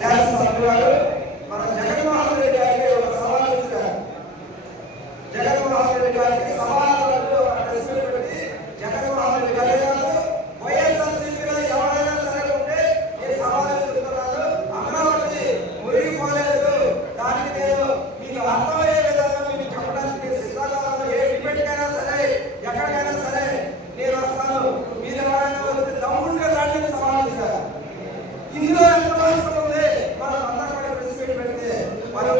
శాసనసభ్యురాలు మన జగన్మోహన్ రెడ్డి గారికి ఒక సవాల్ చేశారు. జగన్మోహన్ రెడ్డి గారికి సవాల్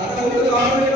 గతంలో కాకుండా